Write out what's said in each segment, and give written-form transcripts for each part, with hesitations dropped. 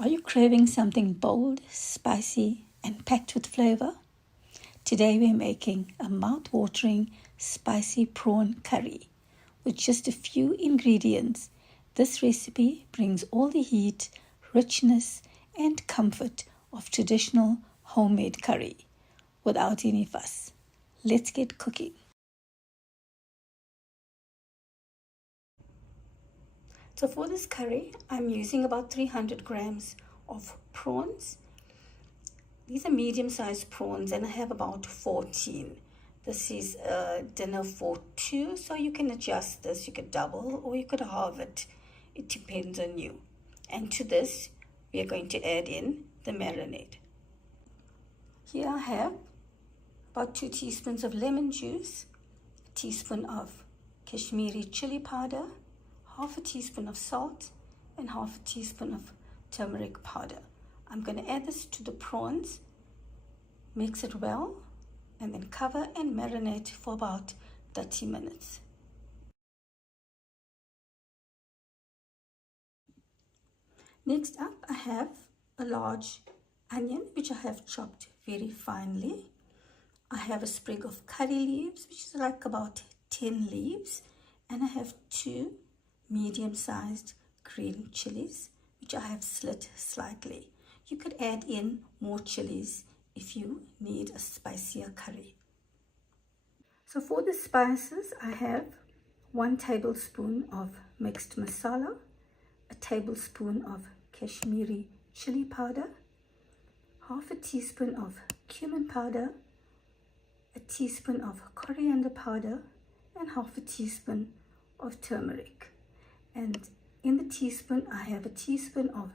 Are you craving something bold, spicy, and packed with flavor? Today we're making a mouth-watering spicy prawn curry. With just a few ingredients, this recipe brings all the heat, richness, and comfort of traditional homemade curry without any fuss. Let's get cooking. So for this curry, I'm using about 300 grams of prawns. These are medium-sized prawns and I have about 14. This is a dinner for two, so you can adjust this. You could double or you could halve it. It depends on you. And to this, we are going to add in the marinade. Here I have about 2 teaspoons of lemon juice, a teaspoon of Kashmiri chili powder, half a teaspoon of salt, and half a teaspoon of turmeric powder. I'm going to add this to the prawns, mix it well, and then cover and marinate for about 30 minutes. Next up, I have a large onion, which I have chopped very finely. I have a sprig of curry leaves, which is like about 10 leaves, and I have 2 medium-sized green chilies, which I have slit slightly. You could add in more chilies if you need a spicier curry. So for the spices, I have 1 tablespoon of mixed masala, a tablespoon of Kashmiri chili powder, half a teaspoon of cumin powder, a teaspoon of coriander powder, and half a teaspoon of turmeric. And in the teaspoon, I have a teaspoon of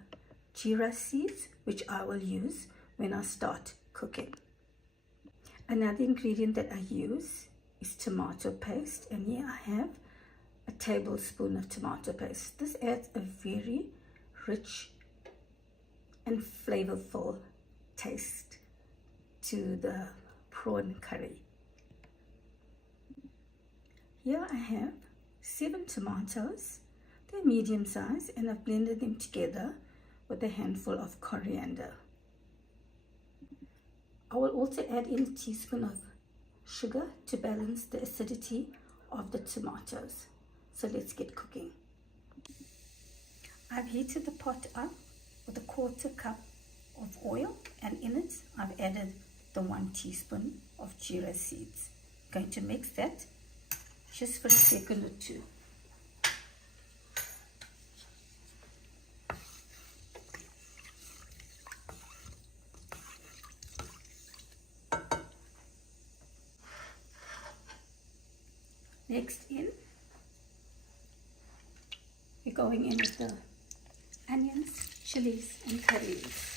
jeera seeds, which I will use when I start cooking. Another ingredient that I use is tomato paste, and here I have a tablespoon of tomato paste. This adds a very rich and flavorful taste to the prawn curry. Here I have 7 tomatoes. They're medium size, and I've blended them together with a handful of coriander. I will also add in a teaspoon of sugar to balance the acidity of the tomatoes. So let's get cooking. I've heated the pot up with a 1/4 cup of oil, and in it I've added the 1 teaspoon of jeera seeds. I'm going to mix that just for a second or two. Next in, we're going in with the onions, chilies, and curry leaves.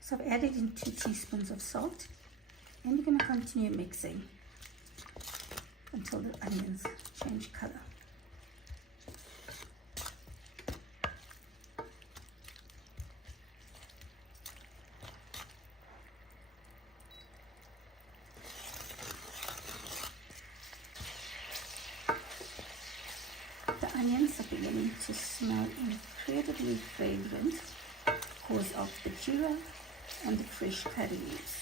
So I've added in 2 teaspoons of salt, and you're going to continue mixing until the onions change color. The onions are beginning to smell incredibly fragrant because of the jeera and the fresh curry leaves.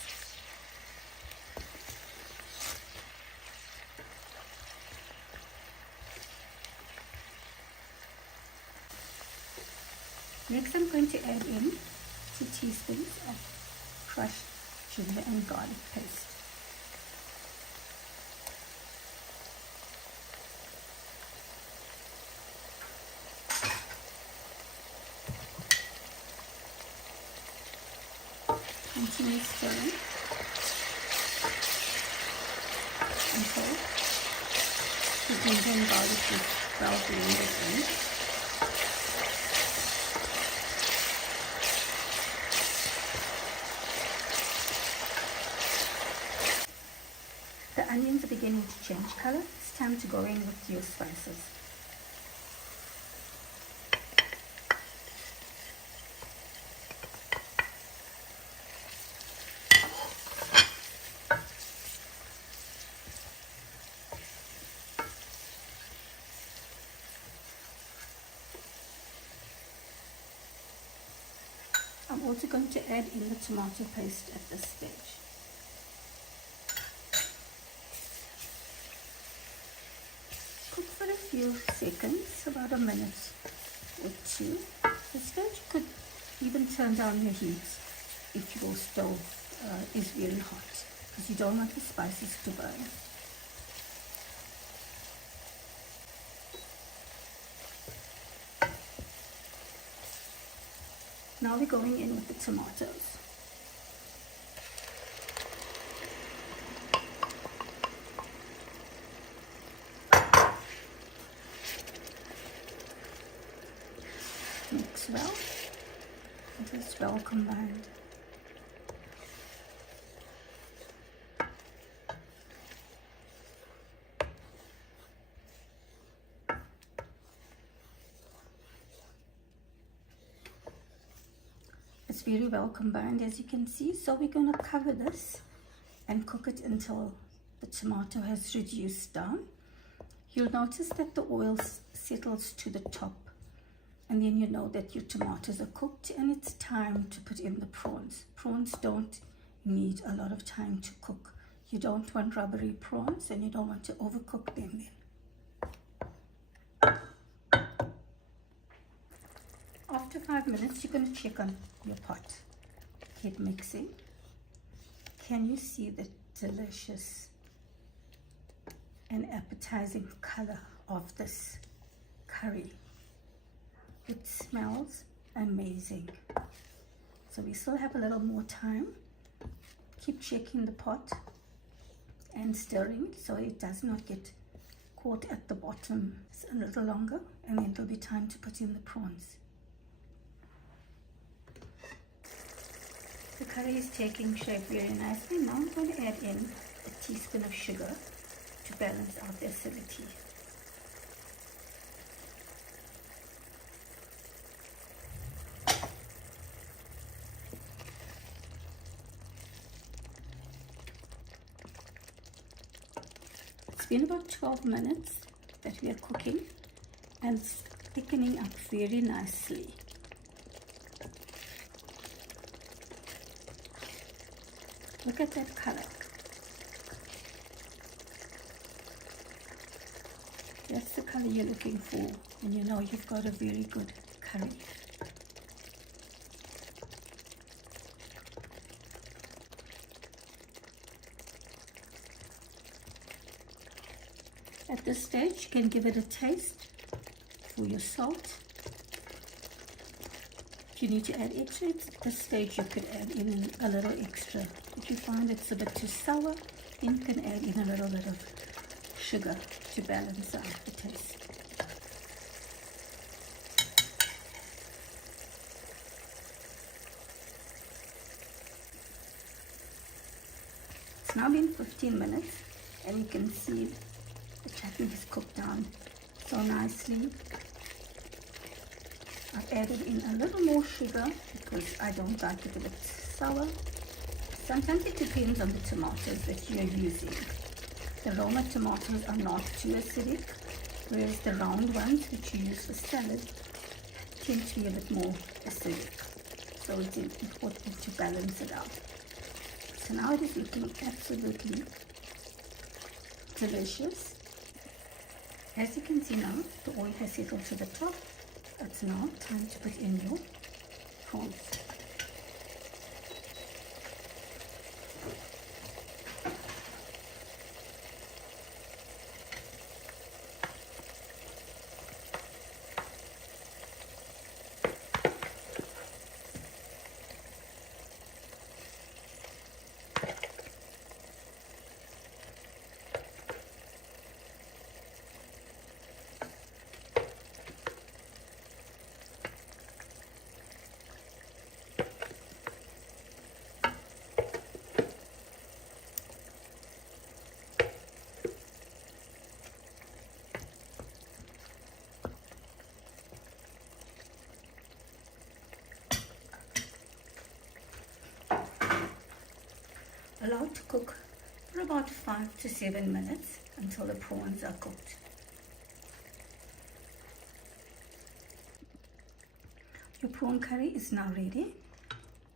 Next, I'm going to add in 2 teaspoons of crushed ginger and garlic paste. Continue stirring until the ginger and garlic is well blended in. The onions are beginning to change color. It's time to go in with your spices. I'm also going to add in the tomato paste at this stage. Cook for a few seconds, about a minute or two. This stage you could even turn down your heat if your stove is very hot, because you don't want the spices to burn. Now we're going in with the tomatoes. Mix well until it's well combined. It's very well combined, as you can see, so we're going to cover this and cook it until the tomato has reduced down. You'll notice that the oil settles to the top, and then you know that your tomatoes are cooked and it's time to put in the prawns. Prawns don't need a lot of time to cook. You don't want rubbery prawns and you don't want to overcook them then. After 5 minutes, you're going to check on your pot. Keep mixing. Can you see the delicious and appetizing color of this curry? It smells amazing. So we still have a little more time. Keep checking the pot and stirring so it does not get caught at the bottom. It's a little longer, and then it'll be time to put in the prawns. The curry is taking shape very nicely. Now I'm going to add in a teaspoon of sugar to balance out the acidity. It's been about 12 minutes that we are cooking, and it's thickening up very nicely. Look at that color. That's the color you're looking for, and you know you've got a very good curry. At this stage, you can give it a taste for your salt. If you need to add extra, at this stage you could add in a little extra. If you find it's a bit too sour, then you can add in a little bit of sugar to balance out the taste. It's now been 15 minutes, and you can see the chutney is cooked down so nicely. I've added in a little more sugar because I don't like it a bit sour. Sometimes it depends on the tomatoes that you're using. The Roma tomatoes are not too acidic, whereas the round ones which you use for salad tend to be a bit more acidic. So it's important to balance it out. So now it is looking absolutely delicious. As you can see now, the oil has settled to the top. It's now time to put in your prawns. Allowed to cook for about 5 to 7 minutes until the prawns are cooked. Your prawn curry is now ready.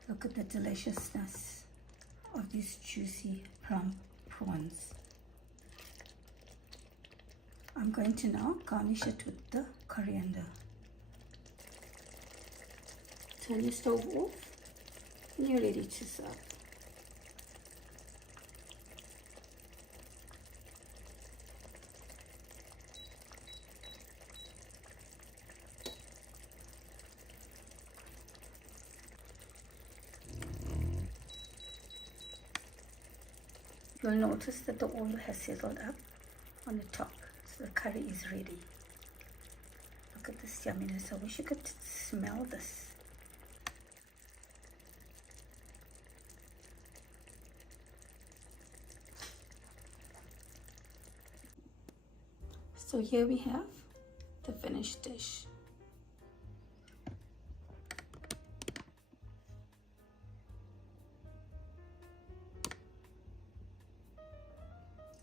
Look at the deliciousness of these juicy prawns. I'm going to now garnish it with the coriander. Turn your stove off and you're ready to serve. You'll notice that the oil has settled up on the top, so the curry is ready. Look at this yumminess. I wish you could smell this. So here we have the finished dish.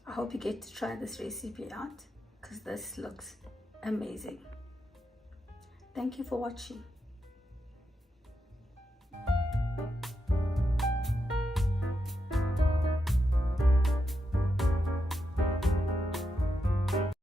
I hope you get to try this recipe out because this looks amazing. Thank you for watching.